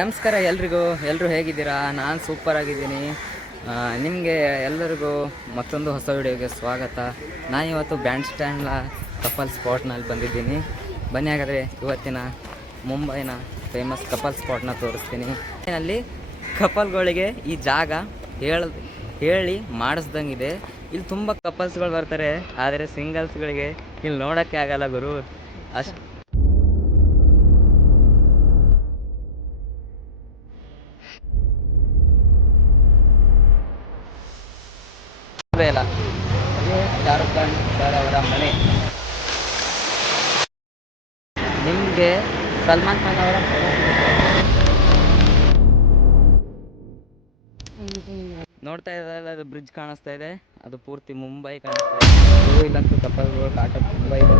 ನಮಸ್ಕಾರ ಎಲ್ಲರೂ ಹೇಗಿದ್ದೀರಾ? ನಾನು ಸೂಪರ್ ಆಗಿದ್ದೀನಿ. ನಿಮಗೆ ಎಲ್ಲರಿಗೂ ಮತ್ತೊಂದು ಹೊಸ ವಿಡಿಯೋಗೆ ಸ್ವಾಗತ. ನಾನಿವತ್ತು ಬ್ಯಾಂಡ್ ಸ್ಟ್ಯಾಂಡ್ ಕಪಲ್ ಸ್ಪಾಟ್ನಲ್ಲಿ ಬಂದಿದ್ದೀನಿ. ಬನ್ನಿ ಹಾಗಾದರೆ ಇವತ್ತಿನ ಮುಂಬೈನ ಫೇಮಸ್ ಕಪಲ್ ಸ್ಪಾಟ್ನ ತೋರಿಸ್ತೀನಿ. ಅಲ್ಲಿ ಕಪಲ್ಗಳಿಗೆ ಈ ಜಾಗ ಹೇಳಿ ಮಾಡಿಸ್ದಂಗಿದೆ. ಇಲ್ಲಿ ತುಂಬ ಕಪಲ್ಸ್ಗಳು ಬರ್ತಾರೆ, ಆದರೆ ಸಿಂಗಲ್ಸ್ಗಳಿಗೆ ಇಲ್ಲಿ ನೋಡೋಕ್ಕೆ ಆಗಲ್ಲ ಗುರು. ಅಷ್ಟು ಇಲ್ಲ. ಅದೇ ಶಾರುಖ್ ಖಾನ್ ಸರ್ ಅವರ ಮನೆ. ನಿಮಗೆ ಸಲ್ಮಾನ್ ಖಾನ್ ಅವರ ನೋಡ್ತಾ ಇದ್ದಾರೆ. ಅದು ಬ್ರಿಡ್ಜ್ ಕಾಣಿಸ್ತಾ ಇದೆ, ಅದು ಪೂರ್ತಿ ಮುಂಬೈ ಕಾಣಿಸ್ತಾ ಇದೆ. ಇಲ್ಲಂತೂ ಕಪಲ್ಗಳು ಕಾಟ ತುಂಬ ಇದೆ.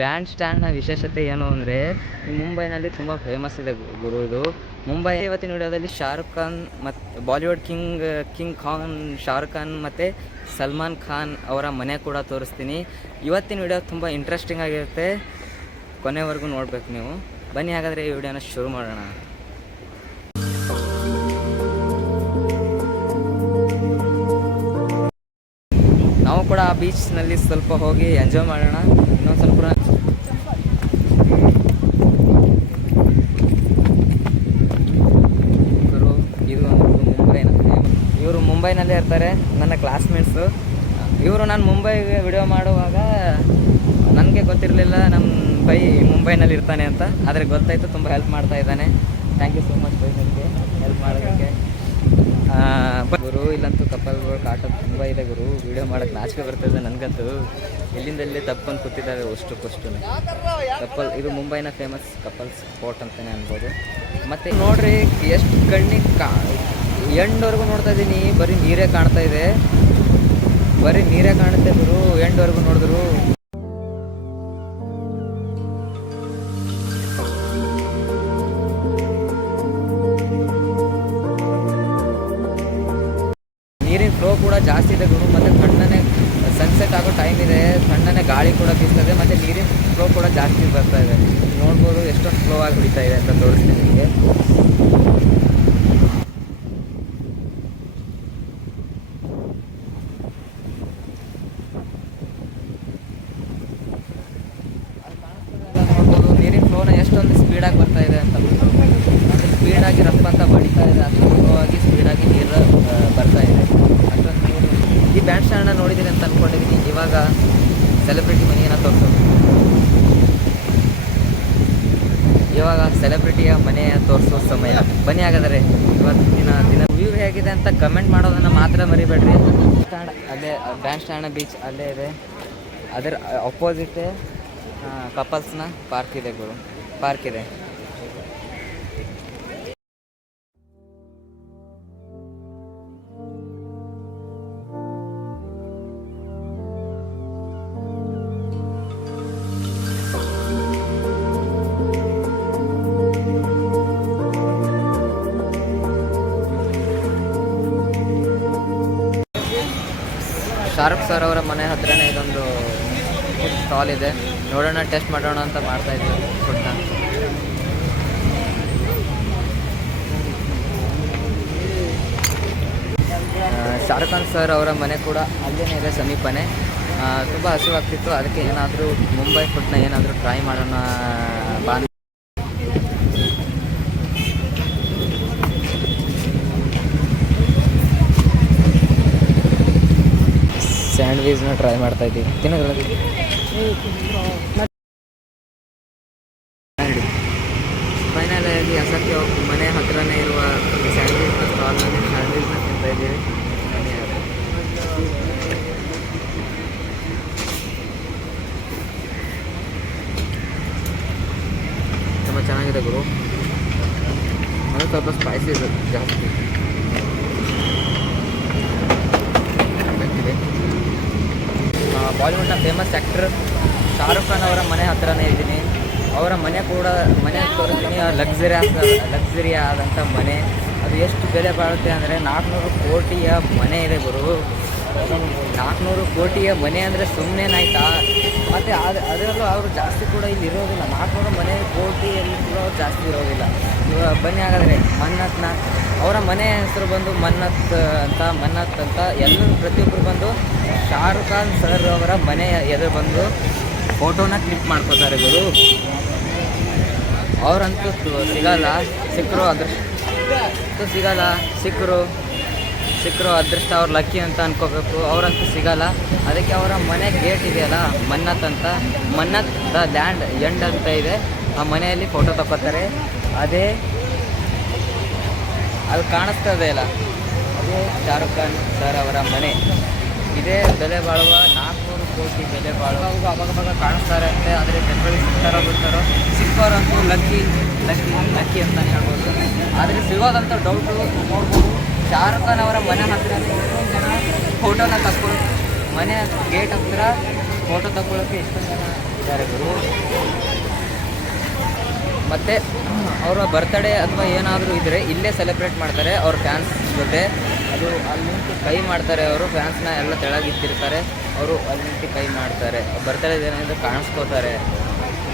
ಬ್ಯಾಂಡ್ ಸ್ಟ್ಯಾಂಡ್ನ ವಿಶೇಷತೆ ಏನು ಅಂದರೆ ಮುಂಬೈನಲ್ಲಿ ತುಂಬ ಫೇಮಸ್ ಇದೆ ಗುರು ಇದು. ಮುಂಬೈ ಇವತ್ತಿನ ವಿಡಿಯೋದಲ್ಲಿ ಶಾರುಖ್ ಖಾನ್ ಮತ್ತು ಬಾಲಿವುಡ್ ಕಿಂಗ್ ಖಾನ್ ಶಾರುಖ್ ಖಾನ್ ಮತ್ತು ಸಲ್ಮಾನ್ ಖಾನ್ ಅವರ ಮನೆ ಕೂಡ ತೋರಿಸ್ತೀನಿ. ಇವತ್ತಿನ ವಿಡಿಯೋ ತುಂಬ ಇಂಟ್ರೆಸ್ಟಿಂಗ್ ಆಗಿರುತ್ತೆ, ಕೊನೆವರೆಗೂ ನೋಡಬೇಕು ನೀವು. ಬನ್ನಿ ಹಾಗಾದರೆ ಈ ವಿಡಿಯೋನ ಶುರು ಮಾಡೋಣ. ನಾವು ಕೂಡ ಆ ಬೀಚ್ನಲ್ಲಿ ಸ್ವಲ್ಪ ಹೋಗಿ ಎಂಜಾಯ್ ಮಾಡೋಣ. ಇನ್ನೊಂದು ಸ್ವಲ್ಪ ಇದು ಇವರು ಮುಂಬೈನಲ್ಲೇ ಇರ್ತಾರೆ, ನನ್ನ ಕ್ಲಾಸ್ಮೇಟ್ಸು ಇವರು. ನಾನು ಮುಂಬೈಗೆ ವಿಡಿಯೋ ಮಾಡುವಾಗ ನನಗೆ ಗೊತ್ತಿರಲಿಲ್ಲ ನಮ್ಮ ಬೈ ಮುಂಬೈನಲ್ಲಿ ಇರ್ತಾನೆ ಅಂತ, ಆದರೆ ಗೊತ್ತಾಯಿತು. ತುಂಬ ಹೆಲ್ಪ್ ಮಾಡ್ತಾ ಇದ್ದಾನೆ. Thank you so much bye, ನಿಮಗೆ ಹೆಲ್ಪ್ ಮಾಡೋದಕ್ಕೆ. ಗುರು ಇಲ್ಲಂತೂ ಕಪಲ್ಗಳು ಕಾಟ ತುಂಬ ಇದೆ ಗುರು. ವೀಡಿಯೋ ಮಾಡೋಕ್ಕೆ ನಾಚಿಕೆ ಬರ್ತಾಯಿದೆ ನನಗಂತೂ. ಎಲ್ಲಿಂದಲ್ಲೇ ತಪ್ಕೊಂಡು ಕೂತಿದ್ದಾರೆ ಅಷ್ಟು ಕಪಲ್. ಇದು ಮುಂಬೈನ ಫೇಮಸ್ ಕಪಲ್ ಸ್ಪಾಟ್ ಅಂತಲೇ ಅನ್ಬೋದು. ಮತ್ತು ನೋಡ್ರಿ ಎಷ್ಟು ಕಣ್ಣಿಗೆ ಎಂಡ್ವರೆಗೂ ನೋಡ್ತಾ ಇದ್ದೀನಿ, ಬರೀ ನೀರೇ ಕಾಣ್ತಾ ಇದೆ. ಬರೀ ನೀರೇ ಕಾಣುತ್ತೆ ಗುರು ಎಂಡ್ವರೆಗೂ ನೋಡಿದ್ರು. ನೀರಿನ ಫ್ಲೋ ಕೂಡ ಜಾಸ್ತಿ ಇದೆ ಗುರು. ಮತ್ತು ತಣ್ಣನೆ ಸನ್ಸೆಟ್ ಆಗೋ ಟೈಮ್ ಇದೆ, ತಣ್ಣನೆ ಗಾಳಿ ಕೂಡ ಬೀಸ್ತದೆ, ಮತ್ತು ನೀರಿನ ಫ್ಲೋ ಕೂಡ ಜಾಸ್ತಿ ಬರ್ತಾ ಇದೆ. ನೋಡ್ಬೋದು ಎಷ್ಟೊಂದು ಫ್ಲೋ ಆಗಿ ಹೊಡಿತಾ ಇದೆ ಅಂತ ತೋರಿಸ್ತೀನಿ ನಿಮಗೆ. ನೋಡ್ಬೋದು ನೀರಿನ ಫ್ಲೋನ ಎಷ್ಟೊಂದು ಸ್ಪೀಡಾಗಿ ಬರ್ತಾ ಇದೆ ಅಂತ. ಅದು ಸ್ಪೀಡಾಗಿ ರಫ್ ಅಂತ ಹೊಡಿತಾ ಇದೆ, ಅಷ್ಟು ಫ್ಲೋ ಆಗಿ ಸ್ಪೀಡಾಗಿ ನೀರು ಬರ್ತಾ ಇದೆ. ಅಷ್ಟೊಂದು ನೀರು. ಈ ಬ್ಯಾಂಡ್ ಸ್ಟ್ಯಾಂಡನ್ನ ನೋಡಿದ್ದೀರಿ ಅಂತ ಅಂದ್ಕೊಂಡಿದ್ದೀನಿ. ಇವಾಗ ಸೆಲೆಬ್ರಿಟಿ ಮನೆಯನ್ನು ತೋರಿಸೋದು. ಇವಾಗ ಸೆಲೆಬ್ರಿಟಿಯ ಮನೆ ತೋರಿಸೋ ಸಮಯ. ಬನ್ನಿ ಹಾಗಾದರೆ ಇವತ್ತಿನ ದಿನ ವ್ಯೂ ಹೇಗಿದೆ ಅಂತ ಕಮೆಂಟ್ ಮಾಡೋದನ್ನು ಮಾತ್ರ ಮರಿಬೇಡ್ರಿ. ಅಲ್ಲೇ ಬ್ಯಾಂಡ್ ಸ್ಟ್ಯಾಂಡ್ ಬೀಚ್ ಅಲ್ಲೇ ಇದೆ, ಅದರ ಅಪೋಸಿಟೇ ಕಪಲ್ಸ್ನ ಪಾರ್ಕ್ ಇದೆ ಗುರು. ಪಾರ್ಕ್ ಇದೆ. ಶಾರುಖ್ ಸರ್ ಅವರ ಮನೆ ಹತ್ರನೇ ಇದೊಂದು ಸ್ಟಾಲ್ ಇದೆ. ನೋಡೋಣ, ಟೆಸ್ಟ್ ಮಾಡೋಣ ಅಂತ ಮಾಡ್ತಾ ಇದ್ದೀವಿ ಫುಡ್ನ. ಶಾರುಖ್ ಖಾನ್ ಸರ್ ಅವರ ಮನೆ ಕೂಡ ಅಲ್ಲೇ ಇದೆ, ಸಮೀಪನೇ. ತುಂಬ ಹಸಿವಾಗ್ತಿತ್ತು, ಅದಕ್ಕೆ ಏನಾದರೂ ಮುಂಬೈ ಫುಡ್ನ ಏನಾದರೂ ಟ್ರೈ ಮಾಡೋಣ ಬಾ. ಸ್ಯಾಂಡ್ವಿಚ್ನ ಟ್ರೈ ಮಾಡ್ತಾ ಇದ್ದೀವಿ. ತಿನ್ನೋದ್ರಲ್ಲಿ ಫೈನಲ್ ಆಗಿ ಅಸಕ್ಯ ಮನೆ ಹತ್ರನೇ ಇರುವ ಸ್ಯಾಂಡ್ವಿಚ್ನ ಸ್ಟಾಲ್ನಲ್ಲಿ ಸ್ಯಾಂಡ್ವಿಚ್ನ ತಿಂತಾ ಇದ್ದೀವಿ. ತುಂಬ ಚೆನ್ನಾಗಿದೆ ಗುರು. ಅದು ಸ್ವಲ್ಪ ಸ್ಪೈಸಿ ಇದೆ ಜಾಸ್ತಿ. ಬಾಲಿವುಡ್ನ ಫೇಮಸ್ ಆ್ಯಕ್ಟರ್ ಶಾರುಖ್ ಖಾನ್ ಅವರ ಮನೆ ಹತ್ರನೇ ಇದ್ದೀನಿ. ಅವರ ಮನೆ ತೋರಿಸ್ತೀನಿ. ಲಕ್ಸುರಿ ಆದಂಥ ಮನೆ. ಅದು ಎಷ್ಟು ಬೆಲೆ ಬಾಳುತ್ತೆ ಅಂದರೆ 400 ಕೋಟಿಯ ಮನೆ ಇದೆ ಗುರು. 400 ಕೋಟಿಯ ಮನೆ ಅಂದರೆ ಸುಮ್ಮನೆನಾಯ್ತಾ? ಮತ್ತು ಅದರಲ್ಲೂ ಅವರು ಜಾಸ್ತಿ ಕೂಡ ಇಲ್ಲಿ ಇರೋದಿಲ್ಲ. 400 ಮನೆ ಕೋಟಿಯಲ್ಲಿ ಕೂಡ ಅವ್ರು ಜಾಸ್ತಿ ಇರೋದಿಲ್ಲ. ಇವಾಗ ಬನ್ನಿ ಹಾಗಾದರೆ ಮನ್ನತ್ನ ಅವರ ಮನೆ ಹೆಸರು ಬಂದು ಮನ್ನತ್ ಅಂತ ಎಲ್ಲರೂ ಪ್ರತಿಯೊಬ್ಬರು ಬಂದು ಶಾರುಖ್ ಖಾನ್ ಸರ್ ಅವರ ಮನೆ ಎದುರು ಬಂದು ಫೋಟೋನ ಕ್ಲಿಕ್ ಮಾಡ್ಕೋತಾರೆ ಗುರು. ಅವರಂತೂ ಸಿಗಲ್ಲ, ಸಿಕ್ಕರು ಸಿಕ್ಕರು ಅದೃಷ್ಟ ಅವ್ರು ಲಕ್ಕಿ ಅಂತ ಅನ್ಕೋಬೇಕು. ಅವರಂತೂ ಸಿಗಲ್ಲ. ಅದಕ್ಕೆ ಅವರ ಮನೆ ಗೇಟ್ ಇದೆಯಲ್ಲ ಮನ್ನತ್ ದ ಲ್ಯಾಂಡ್ ಎಂಡ್ ಅಂತ ಇದೆ. ಆ ಮನೆಯಲ್ಲಿ ಫೋಟೋ ತಗೋತಾರೆ. ಅದೇ ಅದು ಕಾಣಿಸ್ತದೆ ಅಲ್ಲ, ಅದೇ ಶಾರುಖ್ ಖಾನ್ ಸರ್ ಅವರ ಮನೆ. ಇದೇ ಬೆಲೆ ಬಾಳುವ 400 ಕೋಟಿ ಬೆಲೆ ಬಾಳುವ ಅವಾಗ ಕಾಣಿಸ್ತಾರೆ ಅಂತೆ. ಆದರೆ ಜನಗಳಿಗೆ ಸಿಗ್ತಾರೋ ಬಿಡ್ತಾರೋ, ಸಿಕ್ಕೋರಂತೂ ಲಕ್ಕಿ ಅಂತ ಹೇಳ್ಬೋದು. ಆದರೆ ಸಿಗೋದಂತ ಡೌಟು. ನೋಡ್ಬೋದು ಶಾರುಖ್ ಖಾನ್ ಅವರ ಮನೆ ಹತ್ತಿರ ಎಷ್ಟೊಂದು ಜನ ಫೋಟೋನ ಮನೆ ಗೇಟ್ ಹತ್ತಿರ ಫೋಟೋ ತಗೊಳ್ಳೋಕ್ಕೆ ಎಷ್ಟೊಂದು ಜನ ಇದ್ದಾರೆ ಗುರು. ಮತ್ತು ಅವರ ಬರ್ತ್ಡೇ ಅಥವಾ ಏನಾದರೂ ಇದ್ದರೆ ಇಲ್ಲೇ ಸೆಲೆಬ್ರೇಟ್ ಮಾಡ್ತಾರೆ ಅವ್ರ ಫ್ಯಾನ್ಸ್ ಜೊತೆ. ಅದು ಅಲ್ಲಿ ನಿಂತು ಕೈ ಮಾಡ್ತಾರೆ. ಅವರು ಫ್ಯಾನ್ಸ್ನ ಎಲ್ಲ ತೆಳಗಿಟ್ಟಿರ್ತಾರೆ. ಅವರು ಅಲ್ಲಿ ನಿಂತು ಕೈ ಮಾಡ್ತಾರೆ. ಬರ್ತ್ಡೇ ಏನಾದರೂ ಕಾಣಿಸ್ಕೋತಾರೆ.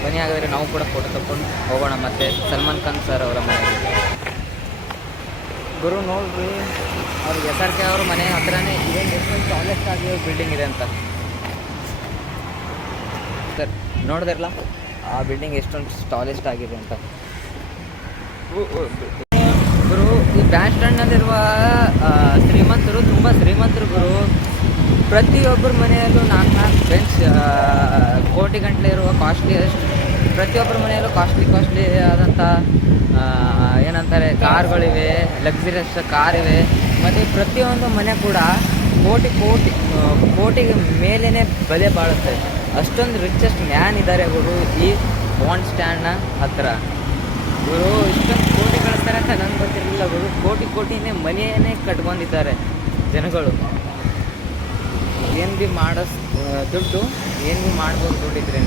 ಬನ್ನಿ ಹಾಗಾದರೆ ನಾವು ಕೂಡ ಫೋಟೋ ತಗೊಂಡು ಹೋಗೋಣ. ಮತ್ತು ಸಲ್ಮಾನ್ ಖಾನ್ ಸರ್ ಅವರ ಮನೆ ಗುರು ನೋಡ್ರಿ. ಅವ್ರಿಗೆ SRK ಅವ್ರ ಮನೆ ಹತ್ರನೇ ಇದೇನು ಎಷ್ಟೊಂದು ಟಾಲೆಸ್ಟ್ ಆಗಿರೋ ಬಿಲ್ಡಿಂಗ್ ಇದೆ ಅಂತ ಸರ್ ನೋಡಿದ್ರಲ್ಲ, ಆ ಬಿಲ್ಡಿಂಗ್ ಎಷ್ಟೊಂದು ಟಾಲೆಸ್ಟ್ ಆಗಿದೆ ಅಂತ ಗುರು. ಈ ಬ್ಯಾಂಡ್ ಸ್ಟ್ಯಾಂಡ್ನಲ್ಲಿರುವ ಶ್ರೀಮಂತರು ತುಂಬ ಶ್ರೀಮಂತರು ಗುರು. ಪ್ರತಿಯೊಬ್ಬರ ಮನೆಯಲ್ಲೂ 4 ಬೆಂಚ್ ಕೋಟಿ ಗಂಟಲೆ ಇರುವ ಕಾಸ್ಟ್ಲಿಯೆಸ್ಟ್. ಪ್ರತಿಯೊಬ್ಬರ ಮನೆಯಲ್ಲೂ ಕಾಸ್ಟ್ಲಿ ಆದಂಥ ಏನಂತಾರೆ ಕಾರ್ಗಳಿವೆ, ಲಕ್ಸುರಿಯಸ್ ಕಾರ್ ಇವೆ. ಮತ್ತು ಪ್ರತಿಯೊಂದು ಮನೆ ಕೂಡ ಕೋಟಿಗೆ ಮೇಲೇ ಬೆಲೆ ಬಾಳುತ್ತೆ. ಅಷ್ಟೊಂದು ರಿಚೆಸ್ಟ್ ಮ್ಯಾನ್ ಇದ್ದಾರೆ ಗುರು ಈ ಬಾಂಡ್ ಸ್ಟ್ಯಾಂಡ್ನ ಹತ್ತಿರ. ಗುರು ಇಷ್ಟೊಂದು ಕೋಟಿ ಕಳಿಸ್ತಾರೆ ಅಂತ ನನಗೆ ಗೊತ್ತಿರಲಿಲ್ಲ ಗುರು. ಕೋಟಿನೇ ಮನೆಯೇ ಕಟ್ಕೊಂಡಿದ್ದಾರೆ ಜನಗಳು. ಏನು ಭೀ ಮಾಡೋ ದುಡ್ಡು ಏನು ಭೀ ಮಾಡ್ಬೋದು ದುಡ್ಡಿದ್ರೇ.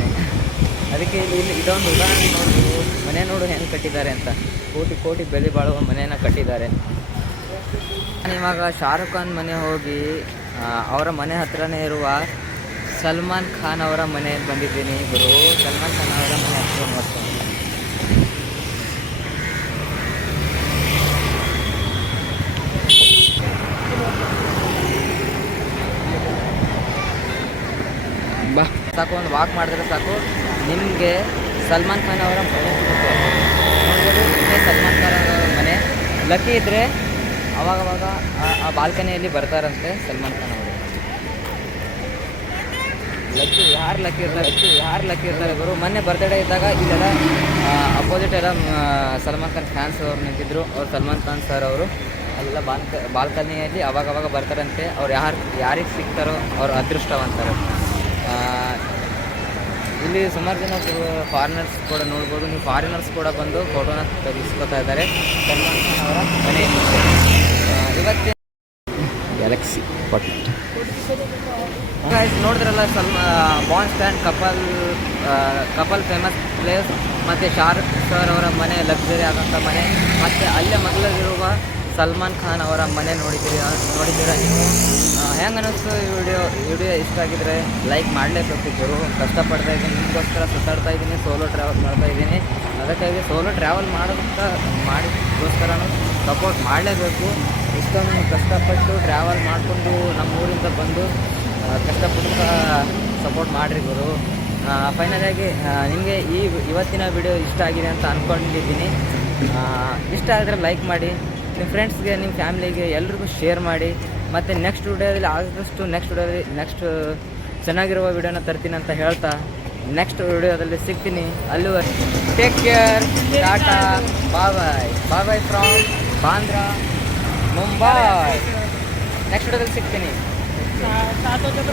ಅದಕ್ಕೆ ಇಲ್ಲಿ ಇದೊಂದು ಉದಾಹರಣೆ ನೋಡು, ಮನೆ ನೋಡು ಹೆಂಗೆ ಕಟ್ಟಿದ್ದಾರೆ ಅಂತ. ಕೋಟಿ ಬೆಲೆ ಬಾಳುವ ಮನೆಯನ್ನು ಕಟ್ಟಿದ್ದಾರೆ. ನಾನು ಇವಾಗ ಶಾರುಖ್ ಖಾನ್ ಮನೆ ಹೋಗಿ ಅವರ ಮನೆ ಹತ್ರನೇ ಇರುವ ಸಲ್ಮಾನ್ ಖಾನ್ ಅವರ ಮನೆಯಲ್ಲಿ ಬಂದಿದ್ದೀನಿ ಗುರು. ಸಲ್ಮಾನ್ ಖಾನ್ ಅವರ ಮನೆ ಹತ್ರ ನೋಡ್ತೀನಿ. ಬಾ ಸಾಕು, ಒಂದು ವಾಕ್ ಮಾಡಿದ್ರೆ ಸಾಕು ನಿಮಗೆ ಸಲ್ಮಾನ್ ಖಾನ್ ಅವರ ಮನೆ ಸಿಗುತ್ತೆ. ನೋಡ್ಬೋದು, ಇದೇ ಸಲ್ಮಾನ್ ಖಾನ್ ಅವರ ಮನೆ. ಲಕ್ಕಿ ಇದ್ದರೆ ಅವಾಗವಾಗ ಆ ಬಾಲ್ಕನಿಯಲ್ಲಿ ಬರ್ತಾರಂತೆ ಸಲ್ಮಾನ್ ಖಾನ್ ಅವರು. ಯಾರು ಲಕ್ಕಿ ಇರ್ತಾರೆ ಗುರು. ಮೊನ್ನೆ ಬರ್ತ್ಡೇ ಇದ್ದಾಗ ಇಲ್ಲೆಲ್ಲ ಅಪೋಸಿಟ್ ಎಲ್ಲ ಸಲ್ಮಾನ್ ಖಾನ್ ಫ್ಯಾನ್ಸ್ ಅವರು ನಿಂತಿದ್ರು. ಅವ್ರು ಸಲ್ಮಾನ್ ಖಾನ್ ಸರ್ ಅವರು ಅಲ್ಲೆಲ್ಲ ಬಾಲ್ಕನಿಯಲ್ಲಿ ಅವಾಗವಾಗ ಬರ್ತಾರಂತೆ. ಅವ್ರು ಯಾರಿಗೆ ಸಿಗ್ತಾರೋ ಅವ್ರು ಅದೃಷ್ಟವಂತರು. ಇಲ್ಲಿ ಸುಮಾರು ಜನ ಫಾರಿನರ್ಸ್ ಕೂಡ ನೋಡ್ಬೋದು. ನೀವು ಫಾರಿನರ್ಸ್ ಕೂಡ ಬಂದು ಫೋಟೋನ ತೆಗೆಸ್ಕೊತಾ ಇದ್ದಾರೆ ಸಲ್ಮಾನ್ ಖಾನ್ ಅವರ ಮನೆಯಲ್ಲಿ. ಇವತ್ತೇ ಗ್ಯಾಲಕ್ಸಿ ನೋಡಿದ್ರಲ್ಲ, bond stand couple famous place. ಮತ್ತು ಶಾರುಖ್ ಸರ್ ಅವರ ಮನೆ ಲಕ್ಸುರಿ ಆದಂಥ ಮನೆ. ಮತ್ತು ಅಲ್ಲೇ ಮಗ್ಲಲ್ಲಿರುವ ಸಲ್ಮಾನ್ ಖಾನ್ ಅವರ ಮನೆ ನೋಡಿದ್ದೀರಾ ನೀವು. ಹೆಂಗೆ ಅನ್ನಿಸ್ತು ಈ ವಿಡಿಯೋ ಇಷ್ಟ ಆಗಿದ್ರೆ ಲೈಕ್ ಮಾಡಲೇಬೇಕು ಗುರು. ಕಷ್ಟಪಡ್ತಾ ಇದ್ದೀನಿ, ನಿಮಗೋಸ್ಕರ ಸುತ್ತಾಡ್ತಾ ಇದ್ದೀನಿ, ಸೋಲೋ ಟ್ರಾವೆಲ್ ಮಾಡ್ತಾ ಇದ್ದೀನಿ. ಅದಕ್ಕಾಗಿ ಸೋಲೋ ಟ್ರಾವೆಲ್ ಮಾಡಿಗೋಸ್ಕರನೂ ಸಪೋರ್ಟ್ ಮಾಡಲೇಬೇಕು. ಇಷ್ಟೊಂದು ಕಷ್ಟಪಟ್ಟು ಟ್ರಾವೆಲ್ ಮಾಡಿಕೊಂಡು ನಮ್ಮ ಊರಿಂದ ಬಂದು ಕಷ್ಟಪಟ್ಟು ಸಪೋರ್ಟ್ ಮಾಡಿರಿ ಗುರು. ಫೈನಲಾಗಿ ನಿಮಗೆ ಇವತ್ತಿನ ವಿಡಿಯೋ ಇಷ್ಟ ಆಗಿದೆ ಅಂತ ಅಂದ್ಕೊಂಡಿದ್ದೀನಿ. ಇಷ್ಟ ಆದರೆ ಲೈಕ್ ಮಾಡಿ, ನಿಮ್ಮ ಫ್ರೆಂಡ್ಸ್ಗೆ, ನಿಮ್ಮ ಫ್ಯಾಮಿಲಿಗೆ ಎಲ್ರಿಗೂ ಶೇರ್ ಮಾಡಿ. ಮತ್ತು ನೆಕ್ಸ್ಟ್ ವಿಡಿಯೋದಲ್ಲಿ ಆದಷ್ಟು ನೆಕ್ಸ್ಟ್ ಚೆನ್ನಾಗಿರುವ ವಿಡಿಯೋನ ತರ್ತೀನಿ ಅಂತ ಹೇಳ್ತಾ ನೆಕ್ಸ್ಟ್ ವಿಡಿಯೋದಲ್ಲಿ ಸಿಗ್ತೀನಿ. ಅಲ್ಲೂ ಟೇಕ್ ಕೇರ್, ಟಾಟಾ, bye from Bandra, Mumbai. Next ವಿಡಿಯೋದಲ್ಲಿ ಸಿಗ್ತೀನಿ.